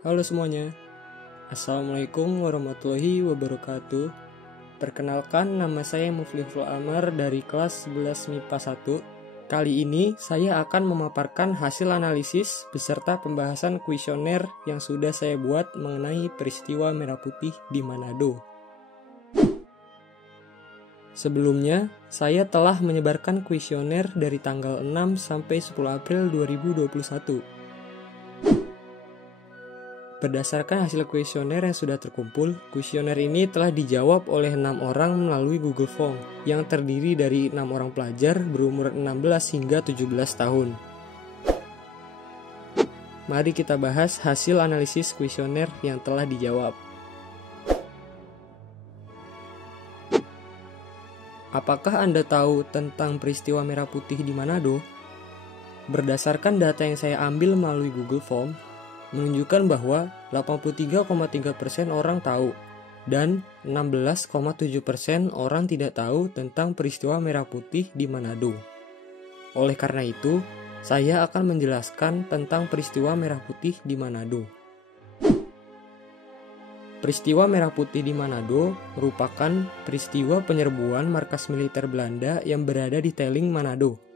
Halo semuanya, Assalamualaikum warahmatullahi wabarakatuh. Perkenalkan, nama saya Muflihul Amar dari kelas 11 MIPA 1. Kali ini saya akan memaparkan hasil analisis beserta pembahasan kuesioner yang sudah saya buat mengenai peristiwa Merah Putih di Manado. Sebelumnya, saya telah menyebarkan kuesioner dari tanggal 6 sampai 10 April 2021. Berdasarkan hasil kuesioner yang sudah terkumpul, kuesioner ini telah dijawab oleh 6 orang melalui Google Form yang terdiri dari 6 orang pelajar berumur 16 hingga 17 tahun. Mari kita bahas hasil analisis kuesioner yang telah dijawab. Apakah Anda tahu tentang peristiwa Merah Putih di Manado? Berdasarkan data yang saya ambil melalui Google Form, menunjukkan bahwa 83,3% orang tahu dan 16,7% orang tidak tahu tentang peristiwa Merah Putih di Manado. Oleh karena itu, saya akan menjelaskan tentang peristiwa Merah Putih di Manado. Peristiwa Merah Putih di Manado merupakan peristiwa penyerbuan markas militer Belanda yang berada di Telling, Manado.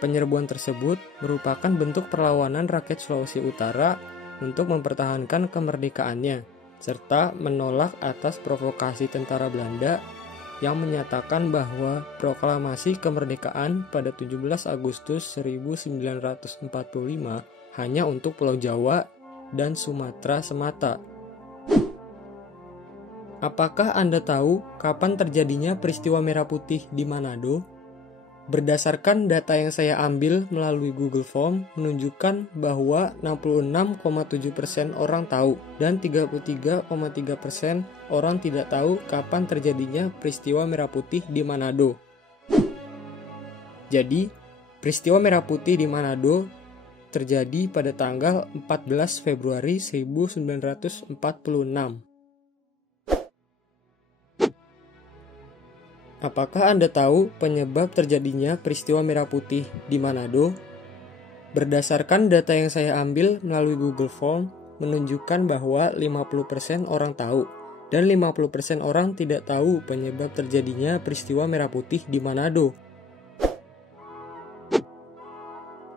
Penyerbuan tersebut merupakan bentuk perlawanan rakyat Sulawesi Utara untuk mempertahankan kemerdekaannya, serta menolak atas provokasi tentara Belanda yang menyatakan bahwa proklamasi kemerdekaan pada 17 Agustus 1945 hanya untuk Pulau Jawa dan Sumatera semata. Apakah Anda tahu kapan terjadinya peristiwa Merah Putih di Manado? Berdasarkan data yang saya ambil melalui Google Form menunjukkan bahwa 66,7% orang tahu dan 33,3% orang tidak tahu kapan terjadinya peristiwa Merah Putih di Manado. Jadi, peristiwa Merah Putih di Manado terjadi pada tanggal 14 Februari 1946. Apakah Anda tahu penyebab terjadinya peristiwa Merah Putih di Manado? Berdasarkan data yang saya ambil melalui Google Form, menunjukkan bahwa 50% orang tahu dan 50% orang tidak tahu penyebab terjadinya peristiwa Merah Putih di Manado.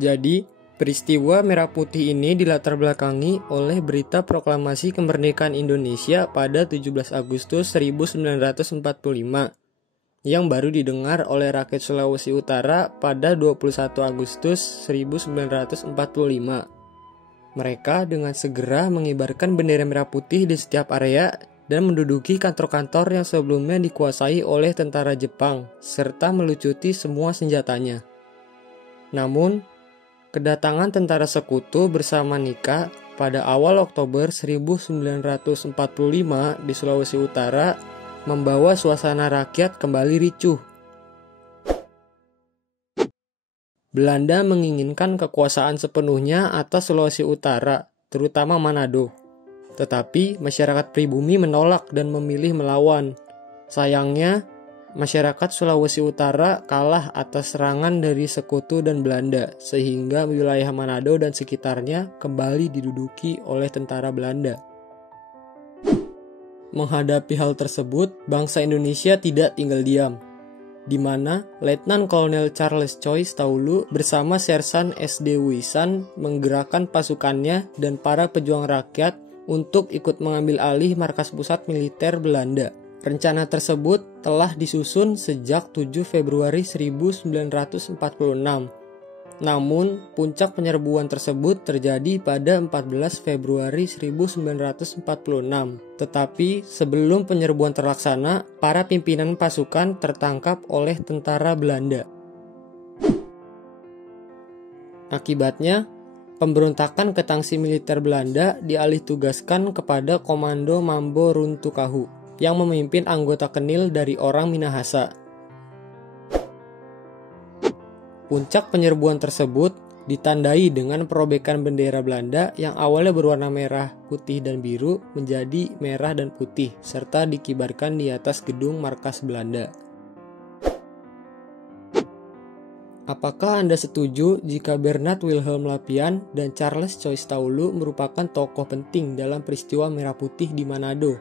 Jadi, peristiwa Merah Putih ini dilatar belakangi oleh berita proklamasi kemerdekaan Indonesia pada 17 Agustus 1945. Yang baru didengar oleh rakyat Sulawesi Utara pada 21 Agustus 1945. Mereka dengan segera mengibarkan bendera merah putih di setiap area dan menduduki kantor-kantor yang sebelumnya dikuasai oleh tentara Jepang, serta melucuti semua senjatanya. Namun, kedatangan tentara sekutu bersama Nika pada awal Oktober 1945 di Sulawesi Utara membawa suasana rakyat kembali ricuh. Belanda menginginkan kekuasaan sepenuhnya atas Sulawesi Utara, terutama Manado. Tetapi masyarakat pribumi menolak dan memilih melawan. Sayangnya, masyarakat Sulawesi Utara kalah atas serangan dari sekutu dan Belanda, sehingga wilayah Manado dan sekitarnya kembali diduduki oleh tentara Belanda. Menghadapi hal tersebut, bangsa Indonesia tidak tinggal diam, di mana Letnan Kolonel Charles Choy Taulu bersama Sersan SD Wisan menggerakkan pasukannya dan para pejuang rakyat untuk ikut mengambil alih markas pusat militer Belanda. Rencana tersebut telah disusun sejak 7 Februari 1946. Namun, puncak penyerbuan tersebut terjadi pada 14 Februari 1946. Tetapi, sebelum penyerbuan terlaksana, para pimpinan pasukan tertangkap oleh tentara Belanda. Akibatnya, pemberontakan ke tangsi militer Belanda dialihtugaskan kepada Komando Mambo Runtukahu yang memimpin anggota Kenil dari orang Minahasa. Puncak penyerbuan tersebut ditandai dengan perobekan bendera Belanda yang awalnya berwarna merah, putih, dan biru menjadi merah dan putih, serta dikibarkan di atas gedung markas Belanda. Apakah Anda setuju jika Bernard Wilhelm Lapian dan Charles Chois Taulu merupakan tokoh penting dalam peristiwa Merah Putih di Manado?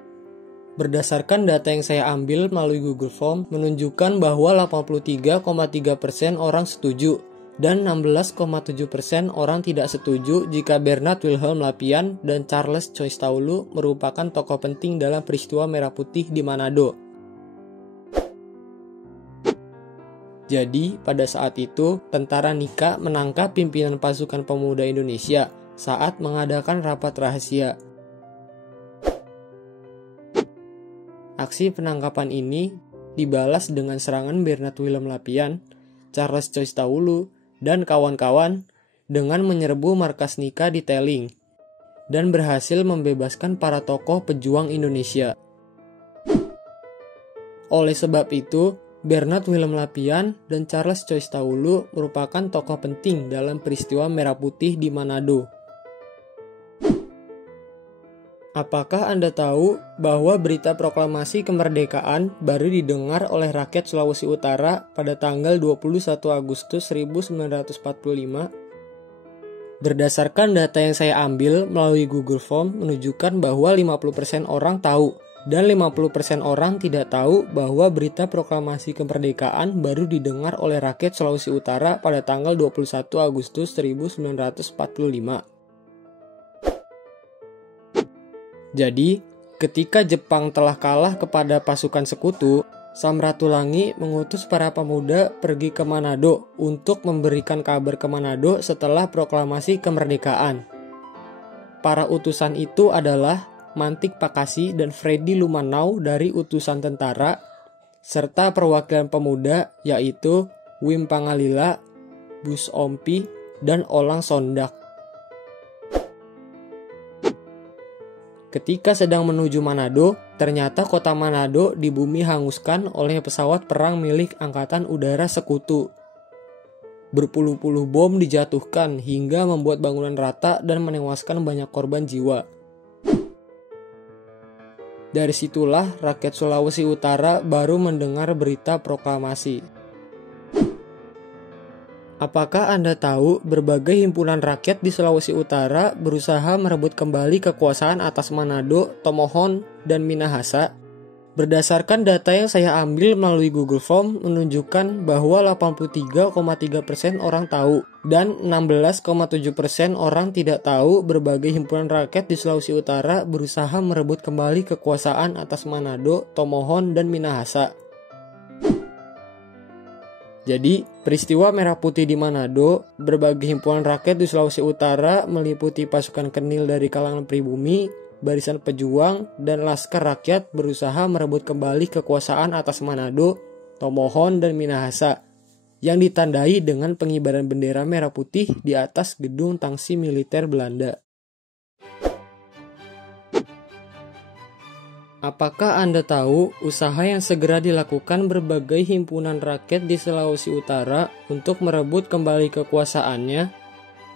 Berdasarkan data yang saya ambil melalui Google Form menunjukkan bahwa 83,3% orang setuju dan 16,7% orang tidak setuju jika Bernard Wilhelm Lapian dan Charles Chois Taulu merupakan tokoh penting dalam peristiwa Merah Putih di Manado. Jadi, pada saat itu, tentara Nika menangkap pimpinan pasukan pemuda Indonesia saat mengadakan rapat rahasia. Aksi penangkapan ini dibalas dengan serangan Bernard Wilhelm Lapian, Charles Chois Taulu, dan kawan-kawan dengan menyerbu markas Nika di Teling dan berhasil membebaskan para tokoh pejuang Indonesia. Oleh sebab itu, Bernard Wilhelm Lapian dan Charles Chois Taulu merupakan tokoh penting dalam peristiwa Merah Putih di Manado. Apakah Anda tahu bahwa berita proklamasi kemerdekaan baru didengar oleh rakyat Sulawesi Utara pada tanggal 21 Agustus 1945? Berdasarkan data yang saya ambil melalui Google Form menunjukkan bahwa 50% orang tahu dan 50% orang tidak tahu bahwa berita proklamasi kemerdekaan baru didengar oleh rakyat Sulawesi Utara pada tanggal 21 Agustus 1945. Jadi, ketika Jepang telah kalah kepada pasukan sekutu, Samratulangi mengutus para pemuda pergi ke Manado untuk memberikan kabar ke Manado setelah proklamasi kemerdekaan. Para utusan itu adalah Mantik Pakasi dan Freddy Lumanau dari utusan tentara, serta perwakilan pemuda yaitu Wim Pangalila, Bus Ompi, dan Olang Sondak. Ketika sedang menuju Manado, ternyata kota Manado di bumi hanguskan oleh pesawat perang milik Angkatan Udara Sekutu. Berpuluh-puluh bom dijatuhkan hingga membuat bangunan rata dan menewaskan banyak korban jiwa. Dari situlah rakyat Sulawesi Utara baru mendengar berita proklamasi. Apakah Anda tahu berbagai himpunan rakyat di Sulawesi Utara berusaha merebut kembali kekuasaan atas Manado, Tomohon, dan Minahasa? Berdasarkan data yang saya ambil melalui Google Form menunjukkan bahwa 83,3% orang tahu dan 16,7% orang tidak tahu berbagai himpunan rakyat di Sulawesi Utara berusaha merebut kembali kekuasaan atas Manado, Tomohon, dan Minahasa. Jadi, peristiwa Merah Putih di Manado, berbagai himpunan rakyat di Sulawesi Utara meliputi pasukan Kenil dari kalangan pribumi, barisan pejuang, dan laskar rakyat berusaha merebut kembali kekuasaan atas Manado, Tomohon, dan Minahasa, yang ditandai dengan pengibaran bendera merah putih di atas gedung tangsi militer Belanda. Apakah Anda tahu usaha yang segera dilakukan berbagai himpunan rakyat di Sulawesi Utara untuk merebut kembali kekuasaannya?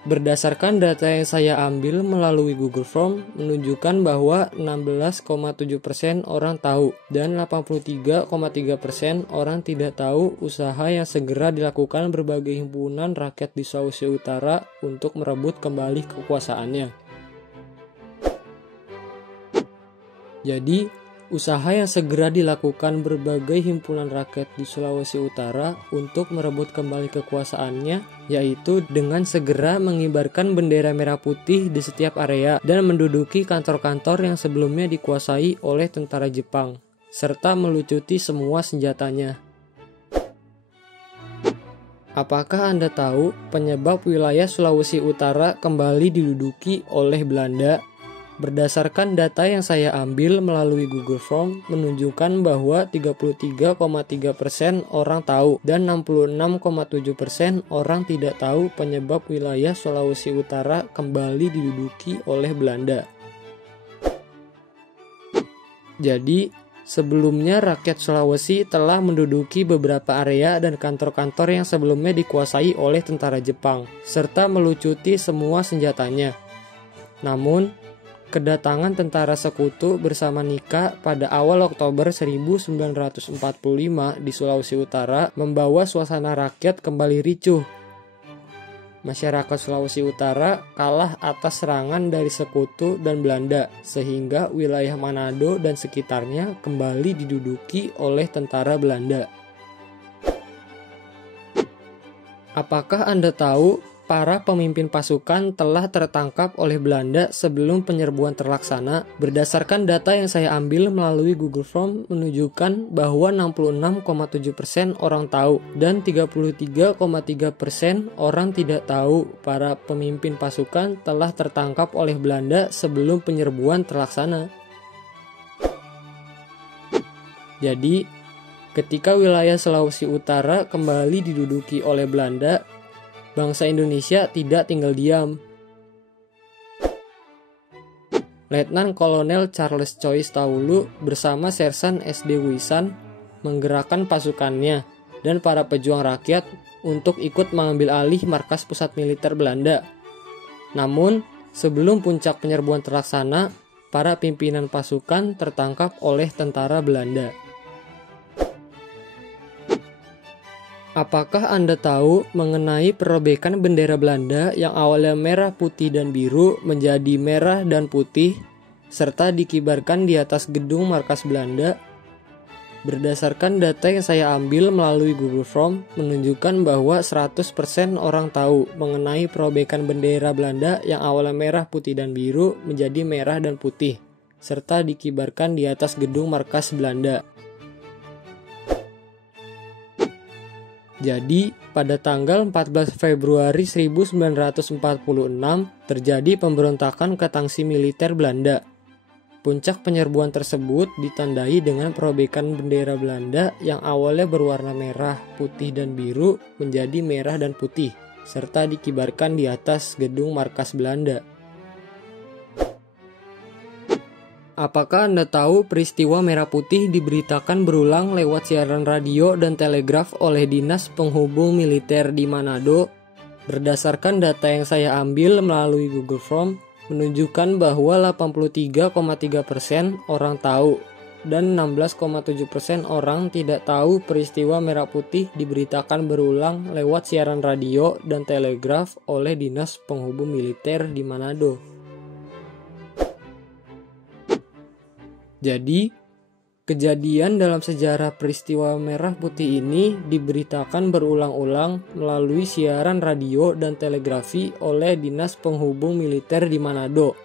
Berdasarkan data yang saya ambil melalui Google Form menunjukkan bahwa 16,7% orang tahu dan 83,3% orang tidak tahu usaha yang segera dilakukan berbagai himpunan rakyat di Sulawesi Utara untuk merebut kembali kekuasaannya. Jadi, usaha yang segera dilakukan berbagai himpunan rakyat di Sulawesi Utara untuk merebut kembali kekuasaannya, yaitu dengan segera mengibarkan bendera merah putih di setiap area dan menduduki kantor-kantor yang sebelumnya dikuasai oleh tentara Jepang, serta melucuti semua senjatanya. Apakah Anda tahu penyebab wilayah Sulawesi Utara kembali diduduki oleh Belanda? Berdasarkan data yang saya ambil melalui Google Form menunjukkan bahwa 33,3% orang tahu dan 66,7% orang tidak tahu penyebab wilayah Sulawesi Utara kembali diduduki oleh Belanda. Jadi, sebelumnya rakyat Sulawesi telah menduduki beberapa area dan kantor-kantor yang sebelumnya dikuasai oleh tentara Jepang, serta melucuti semua senjatanya. Namun, kedatangan tentara sekutu bersama Nika pada awal Oktober 1945 di Sulawesi Utara membawa suasana rakyat kembali ricuh. Masyarakat Sulawesi Utara kalah atas serangan dari sekutu dan Belanda, sehingga wilayah Manado dan sekitarnya kembali diduduki oleh tentara Belanda. Apakah Anda tahu para pemimpin pasukan telah tertangkap oleh Belanda sebelum penyerbuan terlaksana? Berdasarkan data yang saya ambil melalui Google Form menunjukkan bahwa 66,7% orang tahu dan 33,3% orang tidak tahu para pemimpin pasukan telah tertangkap oleh Belanda sebelum penyerbuan terlaksana. Jadi, ketika wilayah Sulawesi Utara kembali diduduki oleh Belanda, bangsa Indonesia tidak tinggal diam. Letnan Kolonel Charles Choy Taulu bersama Sersan SD Wisan menggerakkan pasukannya dan para pejuang rakyat untuk ikut mengambil alih markas pusat militer Belanda. Namun, sebelum puncak penyerbuan terlaksana, para pimpinan pasukan tertangkap oleh tentara Belanda. Apakah Anda tahu mengenai perobekan bendera Belanda yang awalnya merah, putih, dan biru menjadi merah dan putih, serta dikibarkan di atas gedung markas Belanda? Berdasarkan data yang saya ambil melalui Google Form, menunjukkan bahwa 100% orang tahu mengenai perobekan bendera Belanda yang awalnya merah, putih, dan biru menjadi merah dan putih, serta dikibarkan di atas gedung markas Belanda. Jadi, pada tanggal 14 Februari 1946 terjadi pemberontakan ke tangsi militer Belanda. Puncak penyerbuan tersebut ditandai dengan perobekan bendera Belanda yang awalnya berwarna merah, putih, dan biru menjadi merah dan putih, serta dikibarkan di atas gedung markas Belanda. Apakah Anda tahu peristiwa merah putih diberitakan berulang lewat siaran radio dan telegraf oleh Dinas Penghubung Militer di Manado? Berdasarkan data yang saya ambil melalui Google Form, menunjukkan bahwa 83,3% orang tahu dan 16,7% orang tidak tahu peristiwa merah putih diberitakan berulang lewat siaran radio dan telegraf oleh Dinas Penghubung Militer di Manado. Jadi, kejadian dalam sejarah peristiwa merah putih ini diberitakan berulang-ulang melalui siaran radio dan telegrafi oleh Dinas Penghubung Militer di Manado,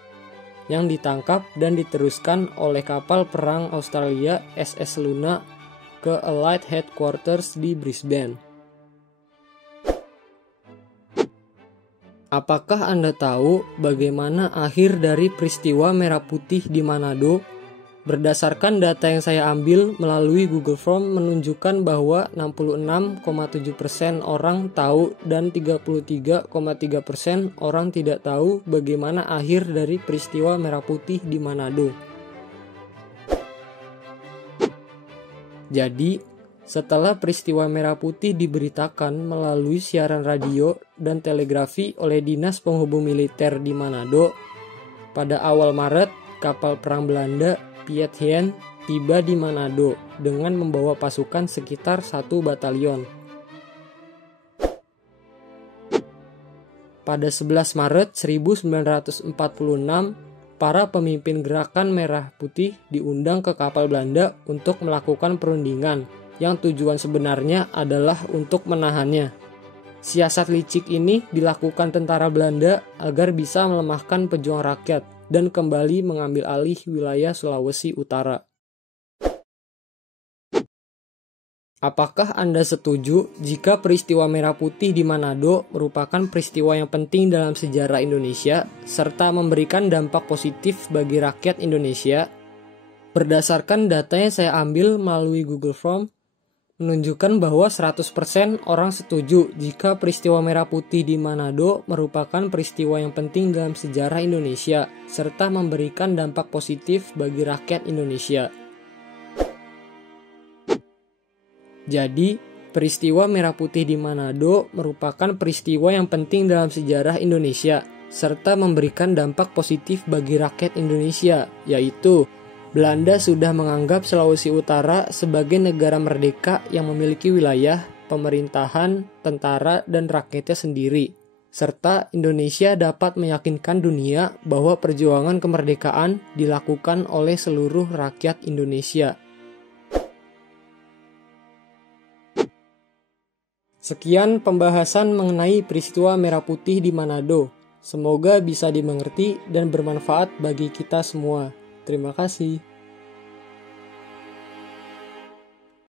yang ditangkap dan diteruskan oleh kapal perang Australia SS Luna ke Allied Headquarters di Brisbane. Apakah Anda tahu bagaimana akhir dari peristiwa merah putih di Manado? Berdasarkan data yang saya ambil melalui Google Form menunjukkan bahwa 66,7% orang tahu dan 33,3% orang tidak tahu bagaimana akhir dari peristiwa merah putih di Manado. Jadi, setelah peristiwa merah putih diberitakan melalui siaran radio dan telegrafi oleh Dinas Penghubung Militer di Manado, pada awal Maret, kapal perang Belanda Piet Hein tiba di Manado dengan membawa pasukan sekitar 1 batalion. Pada 11 Maret 1946, para pemimpin gerakan merah putih diundang ke kapal Belanda untuk melakukan perundingan yang tujuan sebenarnya adalah untuk menahannya. Siasat licik ini dilakukan tentara Belanda agar bisa melemahkan pejuang rakyat dan kembali mengambil alih wilayah Sulawesi Utara. Apakah Anda setuju jika peristiwa merah putih di Manado merupakan peristiwa yang penting dalam sejarah Indonesia serta memberikan dampak positif bagi rakyat Indonesia? Berdasarkan data yang saya ambil melalui Google Form, menunjukkan bahwa 100% orang setuju jika peristiwa merah putih di Manado merupakan peristiwa yang penting dalam sejarah Indonesia serta memberikan dampak positif bagi rakyat Indonesia. Jadi, peristiwa merah putih di Manado merupakan peristiwa yang penting dalam sejarah Indonesia serta memberikan dampak positif bagi rakyat Indonesia, yaitu Belanda sudah menganggap Sulawesi Utara sebagai negara merdeka yang memiliki wilayah, pemerintahan, tentara, dan rakyatnya sendiri. Serta Indonesia dapat meyakinkan dunia bahwa perjuangan kemerdekaan dilakukan oleh seluruh rakyat Indonesia. Sekian pembahasan mengenai peristiwa Merah Putih di Manado. Semoga bisa dimengerti dan bermanfaat bagi kita semua. Terima kasih.